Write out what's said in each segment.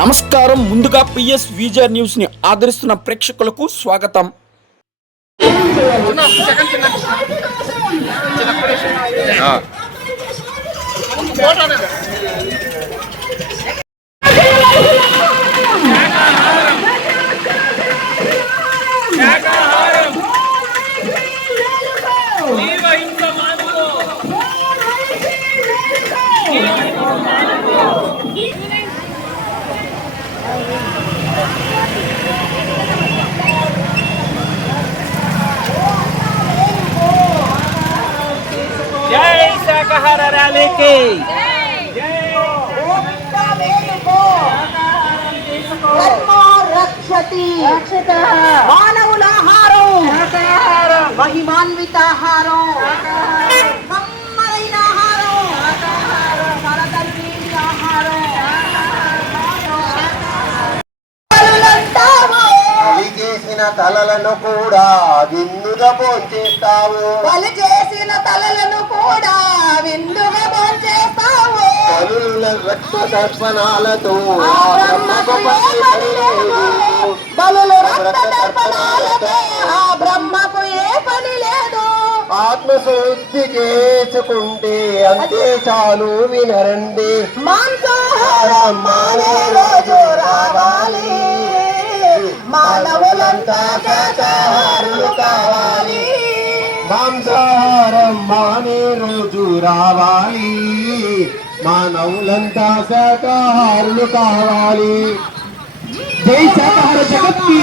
నమస్కారం. ముందుగా పిఎస్ విజయ న్యూస్ని ఆదరిస్తున్న ప్రేక్షకులకు స్వాగతం. చిన్న उपहार रैली की। చేసిన తలలను కూడా విందుగా భోంచేస్తావు బలి చేసిన తలలను కూడా విందుగా భోంచేస్తావు బలుల రక్త తర్పణాలతో ఆ బ్రహ్మకు ఏ పని లేదు. బలులు రక్త తర్పణాలతో ఆ బ్రహ్మకు ఏ పని లేదు. ఆత్మశుద్ధి చేసుకుంటే అంతే చాలు వినరండి. మాంసాహారం మానే రోజు రావాలి. మానవులంతా శాకాహారులు కావాలి మాంసాహారం మానే రోజు రావాలి మానవులంతా శాకాహారులు కావాలి జై శాకాహార జగత్కి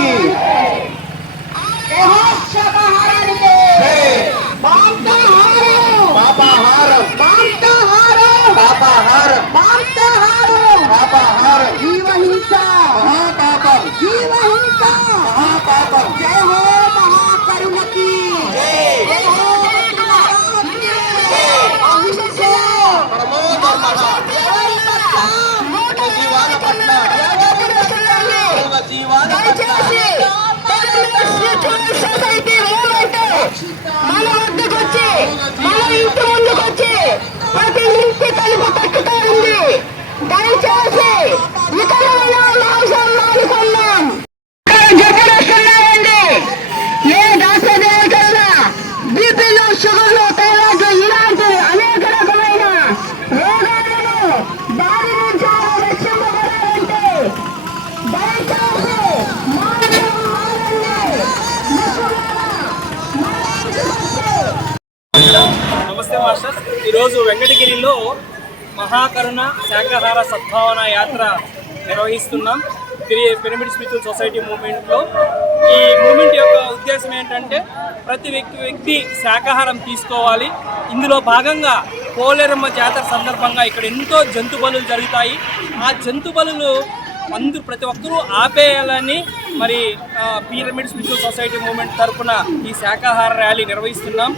మాస్టర్స్. ఈరోజు వెంకటగిరిలో మహాకరుణ శాకాహార సద్భావన యాత్ర నిర్వహిస్తున్నాం. పిరమిడ్ స్పిరిచువల్ సొసైటీ మూమెంట్లో ఈ మూమెంట్ యొక్క ఉద్దేశం ఏంటంటే ప్రతి వ్యక్తి వ్యక్తి శాకాహారం తీసుకోవాలి. ఇందులో భాగంగా పోలేరమ్మ జాతర సందర్భంగా ఇక్కడ ఎంతో జంతు బలులు జరుగుతాయి. ఆ జంతు బలులు అందరూ ప్రతి ఒక్కరూ ఆపేయాలని మరి పిరమిడ్ స్పిరిచువల్ సొసైటీ మూమెంట్ తరఫున ఈ శాకాహార ర్యాలీ నిర్వహిస్తున్నాం.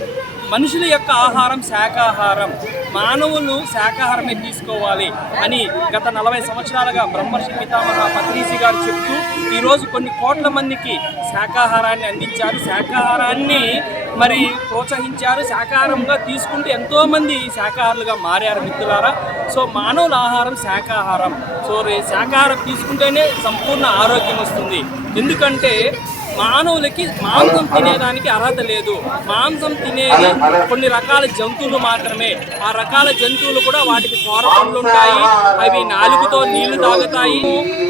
మనుషుల యొక్క ఆహారం శాకాహారం మానవులు శాకాహారమే తీసుకోవాలి అని గత నలభై సంవత్సరాలుగా బ్రహ్మర్షి పితామహ పత్రీసి గారు చెప్తూ ఈరోజు కొన్ని కోట్ల మందికి శాకాహారాన్ని అందించారు. శాకాహారాన్ని మరి ప్రోత్సహించారు శాకాహారంగా తీసుకుంటూ ఎంతోమంది శాకాహారులుగా మారారు మిత్రులారా. సో మానవుల ఆహారం శాకాహారం. సో రే- శాకాహారం తీసుకుంటేనే సంపూర్ణ ఆరోగ్యం వస్తుంది. ఎందుకంటే మానవులకి మాంసం తినేదానికి అర్హత లేదు. మాంసం తినేది కొన్ని రకాల జంతువులు మాత్రమే. ఆ రకాల జంతువులు కూడా వాటికి కోరపండ్లు ఉంటాయి. అవి నాలుగుతో నీళ్ళు తాగుతాయి.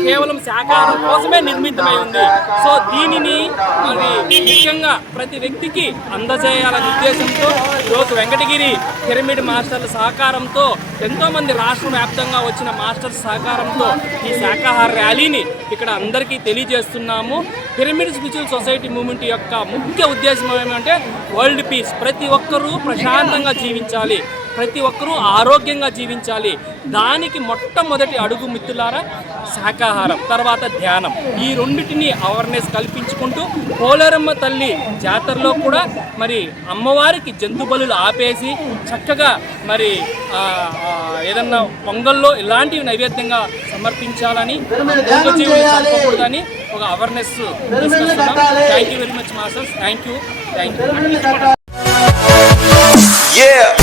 కేవలం శాకాహారం కోసమే నిర్మితమై ఉంది. సో దీనిని మరి ముఖ్యంగా ప్రతి వ్యక్తికి అందజేయాలనే ఉద్దేశంతో ఈరోజు వెంకటగిరి పిరమిడ్ మాస్టర్ల సహకారంతో ఎంతోమంది రాష్ట్ర వ్యాప్తంగా వచ్చిన మాస్టర్స్ సహకారంతో ఈ శాకాహార ర్యాలీని ఇక్కడ అందరికీ తెలియజేస్తున్నాము. పిరమిడ్ స్పిరిచువల్ సొసైటీ మూవ్మెంట్ యొక్క ముఖ్య ఉద్దేశం ఏమంటే వరల్డ్ పీస్. ప్రతి ఒక్కరూ ప్రశాంతంగా జీవించాలి. ప్రతి ఒక్కరూ ఆరోగ్యంగా జీవించాలి. దానికి మొట్టమొదటి అడుగు మిత్రులారా శాకాహారం తర్వాత ధ్యానం. ఈ రెండింటిని అవేర్నెస్ కల్పించుకుంటూ పోలేరమ్మ తల్లి జాతరలో కూడా మరి అమ్మవారికి జంతు బలులు ఆపేసి చక్కగా మరి ఏదన్నా పొంగల్లో ఇలాంటివి నైవేద్యంగా సమర్పించాలని చంపకూడదని ఒక అవేర్నెస్ తీసుకొస్తున్నాం. Thank you very much masters thank you thank you Yeah.